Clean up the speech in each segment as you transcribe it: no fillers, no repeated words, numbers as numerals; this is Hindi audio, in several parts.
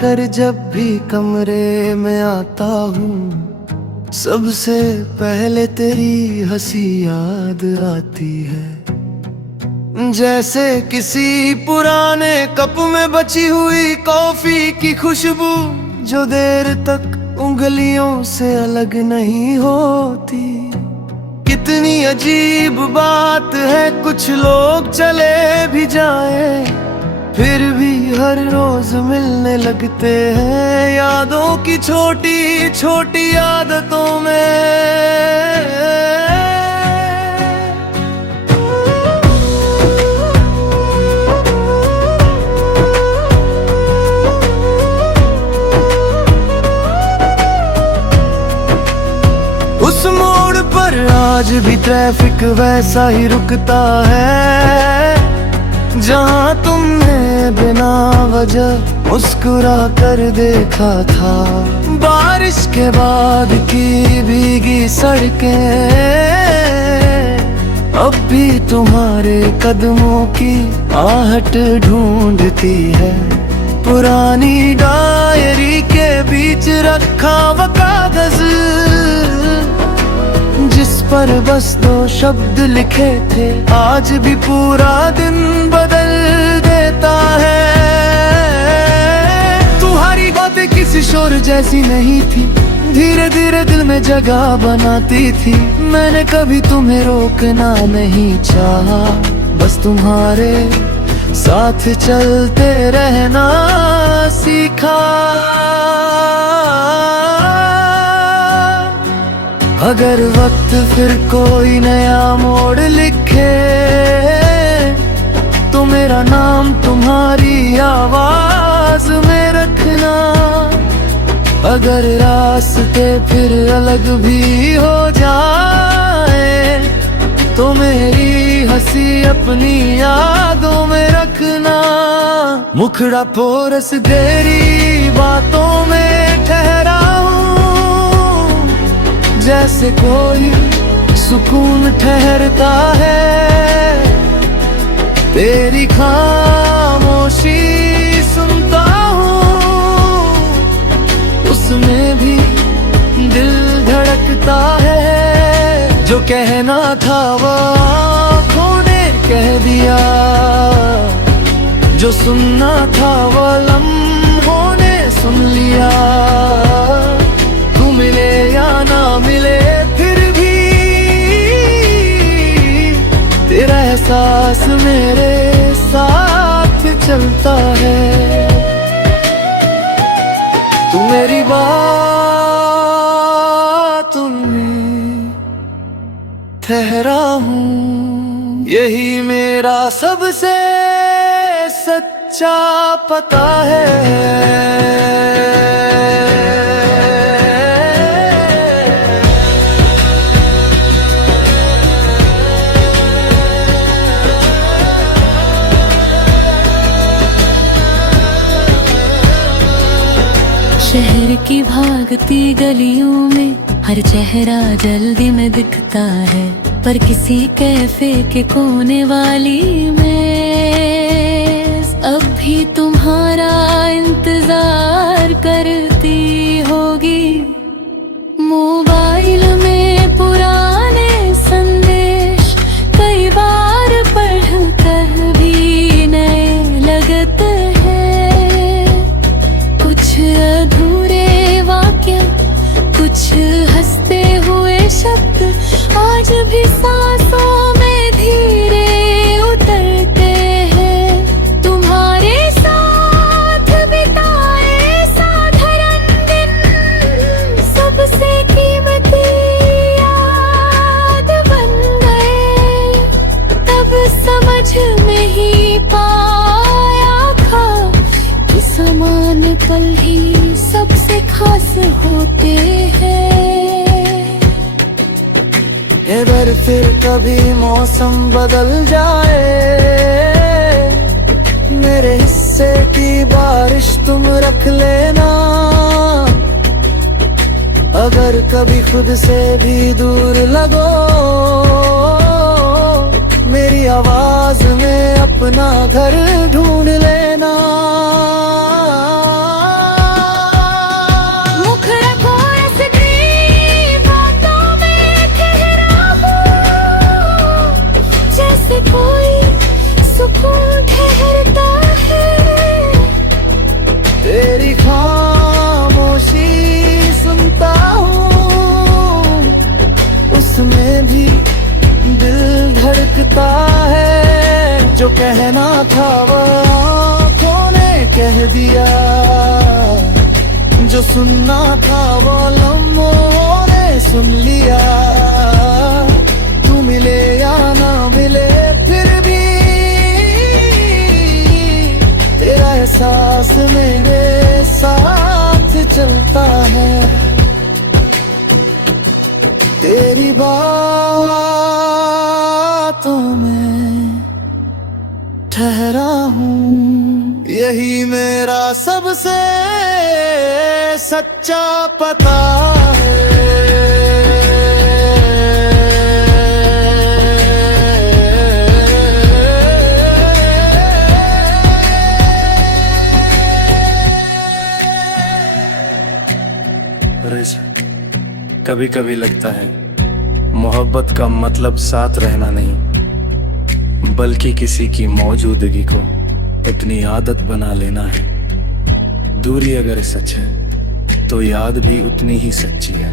कर जब भी कमरे में आता हूँ, सबसे पहले तेरी हंसी याद आती है। जैसे किसी पुराने कप में बची हुई कॉफी की खुशबू, जो देर तक उंगलियों से अलग नहीं होती। कितनी अजीब बात है, कुछ लोग चले भी जाए, फिर भी हर रोज मिलने लगते हैं यादों की छोटी छोटी आदतों में। उस मोड़ पर आज भी ट्रैफिक वैसा ही रुकता है, जहाँ तुमने बिना वजह मुस्कुरा कर देखा था। बारिश के बाद की भीगी सड़कें अब भी तुम्हारे कदमों की आहट ढूंढती है। पुरानी डायरी के बीच रखा वो कागज, जिस पर बस 2 शब्द लिखे थे, आज भी पूरा दिन बदल देता है। तुम्हारी बातें किसी शोर जैसी नहीं थी, धीरे धीरे दिल में जगह बनाती थी। मैंने कभी तुम्हें रोकना नहीं चाहा, बस तुम्हारे साथ चलते रहना सीखा। अगर वक्त फिर कोई नया मोड़ लिखे, तो मेरा नाम तुम्हारी आवाज में रखना। अगर रास्ते फिर अलग भी हो जाए, तो मेरी हंसी अपनी यादों में रखना। मुखड़ा पोरस तेरी बातों में ठहरा हूँ, जैसे कोई सुकून ठहरता है। तेरी खामोशी सुनता हूँ, उसमें भी दिल धड़कता है। जो कहना था वो आँखों ने कह दिया, जो सुनना था वो लम्हों ने सुन लिया। तू मिले या ना मिले फिर भी तेरा एहसास मेरे साथ चलता है। तू मेरी बातों में ठहरा हूँ, यही मेरा सबसे सच्चा पता है। शहर की भागती गलियों में हर चेहरा जल्दी में दिखता है, पर किसी कैफे के कोने वाली में अब भी तुम्हारा इंतजार करती होगी। मोबाइल में पुराने संदेश कई बार पढ़ कर भी नए लगते हैं। कुछ अधूरे वाक्य, कुछ हंसते हुए शब्द आज भी सांसों में धीरे उतरते हैं। तुम्हारे साथ बिताए साधारण दिन सबसे कीमती याद बन गए। तब समझ में ही पाया था कि समान पल ही सबसे खास होते हैं। अगर फिर कभी मौसम बदल जाए, मेरे हिस्से की बारिश तुम रख लेना। अगर कभी खुद से भी दूर लगो, मेरी आवाज में अपना घर ढूंढ लेना। कहना था वो आँखों ने कह दिया, जो सुनना था वो लम्हों ने सुन लिया। तू मिले या ना मिले फिर भी तेरा एहसास मेरे साथ चलता है। तेरी बातों में ठहरा हूँ, यही मेरा सबसे सच्चा पता है। कभी कभी लगता है मोहब्बत का मतलब साथ रहना नहीं, बल्कि किसी की मौजूदगी को अपनी आदत बना लेना है। दूरी अगर सच है तो याद भी उतनी ही सच्ची है।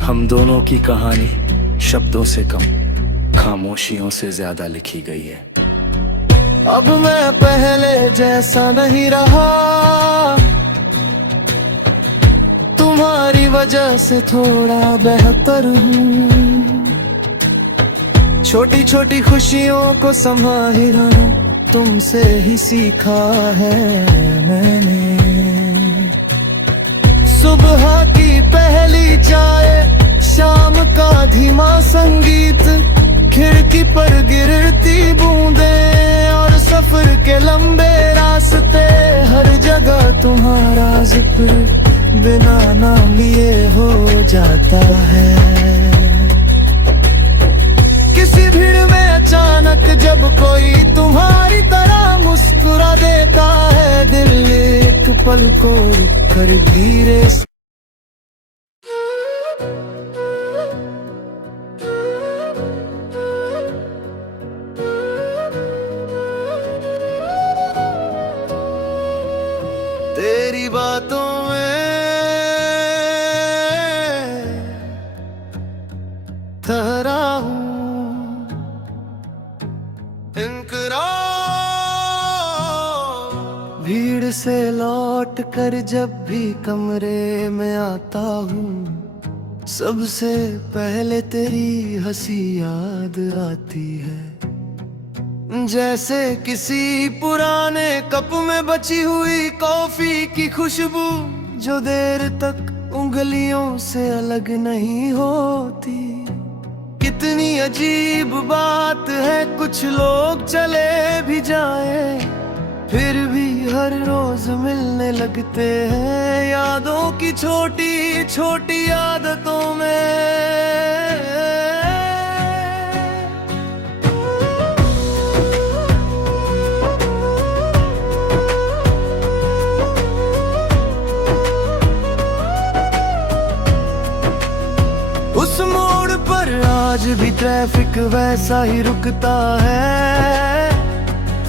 हम दोनों की कहानी शब्दों से कम, खामोशियों से ज्यादा लिखी गई है। अब मैं पहले जैसा नहीं रहा, तुम्हारी वजह से थोड़ा बेहतर हूँ। छोटी छोटी खुशियों को संभालना तुमसे ही सीखा है मैंने। सुबह की पहली चाय, शाम का धीमा संगीत, खिड़की पर गिरती बूंदें और सफर के लंबे रास्ते, हर जगह तुम्हारा जिक्र बिना नाम लिए हो जाता है। किसी भीड़ में अचानक जब कोई तुम्हारी तरह मुस्कुरा देता है, दिल एक पल को रुक कर धीरे से तेरी बातों में ठहरा हूँ, इनकरा भीड़ से लौट कर जब भी कमरे में आता हूँ, सबसे पहले तेरी हंसी याद आती है। जैसे किसी पुराने कप में बची हुई कॉफी की खुशबू, जो देर तक उंगलियों से अलग नहीं होती। कितनी अजीब बात है, कुछ लोग चले भी जाए फिर भी हर रोज मिलने लगते हैं, यादों की छोटी छोटी आदतों में। उस मोड़ पर आज भी ट्रैफिक वैसा ही रुकता है,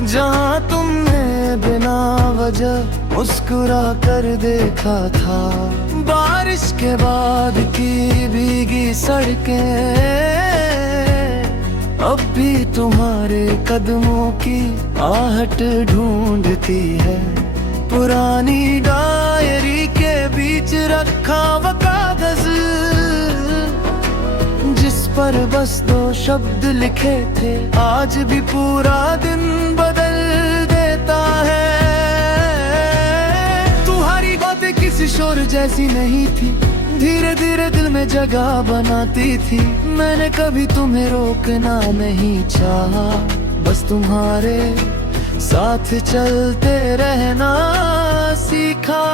जहाँ तुमने बिना वजह मुस्कुरा कर देखा था। बारिश के बाद की भीगी सड़कें अब भी तुम्हारे कदमों की आहट ढूंढती है। पुरानी डायरी के बीच रखा वो कागज, जिस पर बस 2 शब्द लिखे थे, आज भी पूरा दिन बदल देता है। तुम्हारी बातें किसी शोर जैसी नहीं थी, धीरे धीरे दिल में जगह बनाती थी। मैंने कभी तुम्हें रोकना नहीं चाहा, बस तुम्हारे साथ चलते रहना सीखा।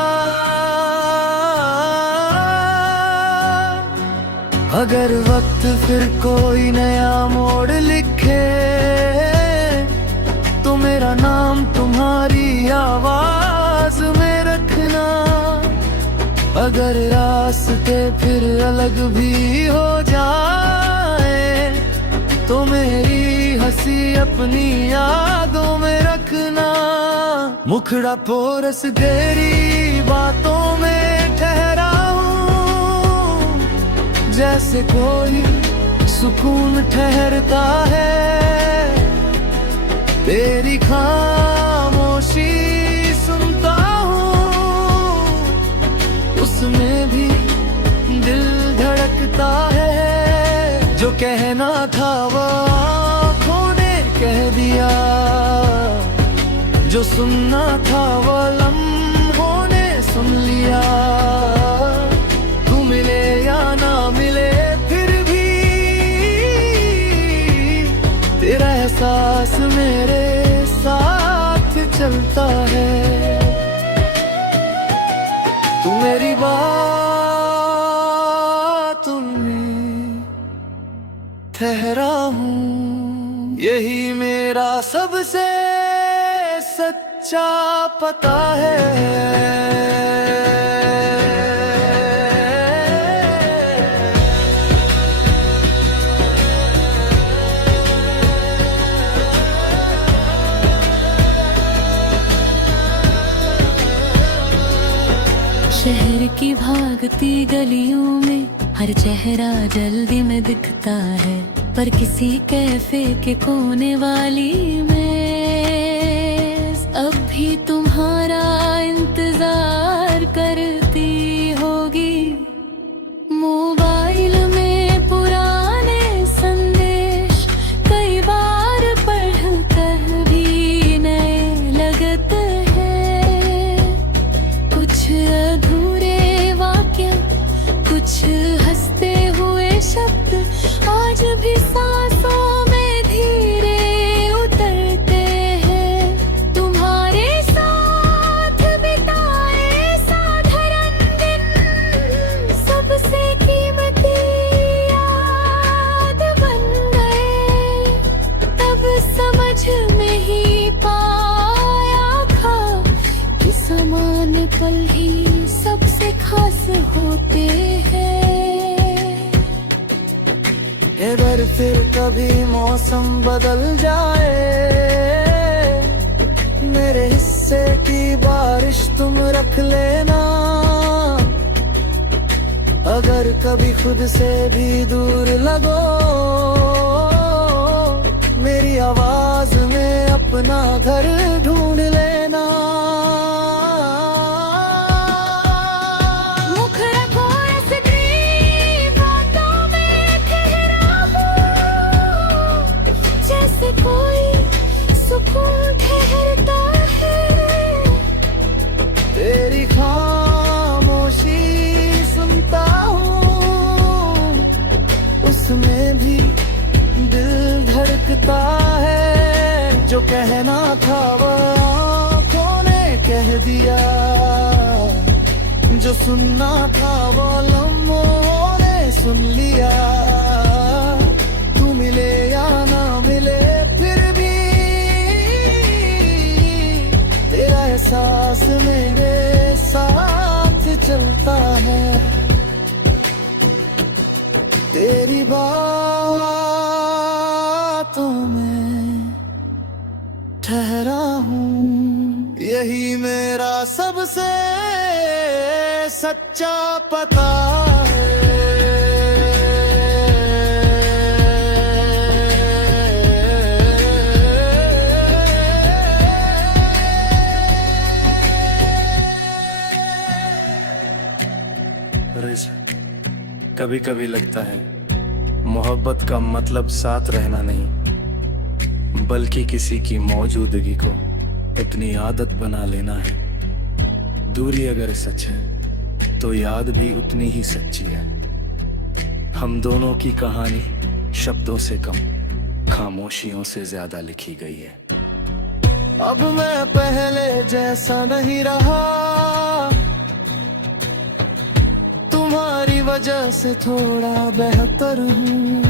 अगर वक्त फिर कोई नया मोड़ लिखे, तो मेरा नाम तुम्हारी आवाज में रखना। अगर रास्ते फिर अलग भी हो जाए, तो मेरी हंसी अपनी यादों में रखना। मुखड़ा पोरस तेरी बातों में ठहरा हूँ, जैसे कोई सुकून ठहरता है। तेरी खामोशी सुनता हूँ, उसमें भी दिल धड़कता है। जो कहना था वो आँखों ने कह दिया, जो सुनना था वो लम्हों ने सुन लिया। तू मिले या ना मिले फिर भी तेरा एहसास मेरे साथ चलता है। तू मेरी बातों में ठहरा हूँ, यही मेरा सबसे सच्चा पता है। शहर की भागती गलियों में हर चेहरा जल्दी में दिखता है, पर किसी कैफे के कोने वाली में अब भी तुम्हारा इंतजार करती होगी। मोबाइल में पुराने संदेश कई बार पढ़कर भी नए लगते हैं। कुछ अधूरे वाक्य, कुछ हंसते हुए शब्द आज भी सांसों में धीरे उतरते हैं। तुम्हारे साथ बिताए साधारण दिन सबसे कीमती याद बन गए। तब समझ में ही पाया था कि समान पल ही सबसे खास होते हैं। अगर फिर कभी मौसम बदल जाए, मेरे हिस्से की बारिश तुम रख लेना। अगर कभी खुद से भी दूर लगो, मेरी आवाज में अपना घर ढूंढ लेना। तेरी खामोशी सुनता हूँ, उसमें भी दिल धड़कता है। जो कहना था वो आँखों ने कह दिया, जो सुनना था वो लम्हों ने सुन लिया। तू मिले या ना मिले फिर भी तेरा एहसास मेरे साथ चलता है। तेरी बातों में ठहरा हूँ, यही मेरा सबसे सच्चा पता है। कभी कभी लगता है मोहब्बत का मतलब साथ रहना नहीं, बल्कि किसी की मौजूदगी को अपनी आदत बना लेना है। दूरी अगर सच है तो याद भी उतनी ही सच्ची है। हम दोनों की कहानी शब्दों से कम, खामोशियों से ज्यादा लिखी गई है। अब मैं पहले जैसा नहीं रहा, तुम्हारी वजह से थोड़ा बेहतर हूँ।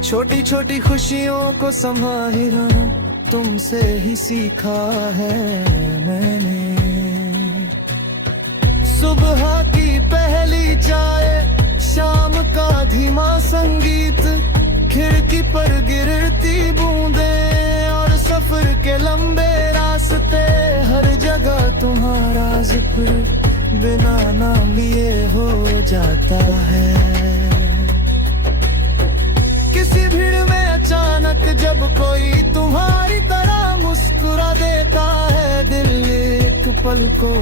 छोटी छोटी खुशियों को संभालना तुमसे ही सीखा है मैंने। सुबह की पहली चाय, शाम का धीमा संगीत, खिड़की पर गिरती बूंदें और सफर के लंबे रास्ते। हर जगह तुम्हारा जिक्र बिना नाम लिए हो जाता है। किसी भीड़ में अचानक जब कोई तुम्हारी तरह मुस्कुरा देता है, दिल एक पल को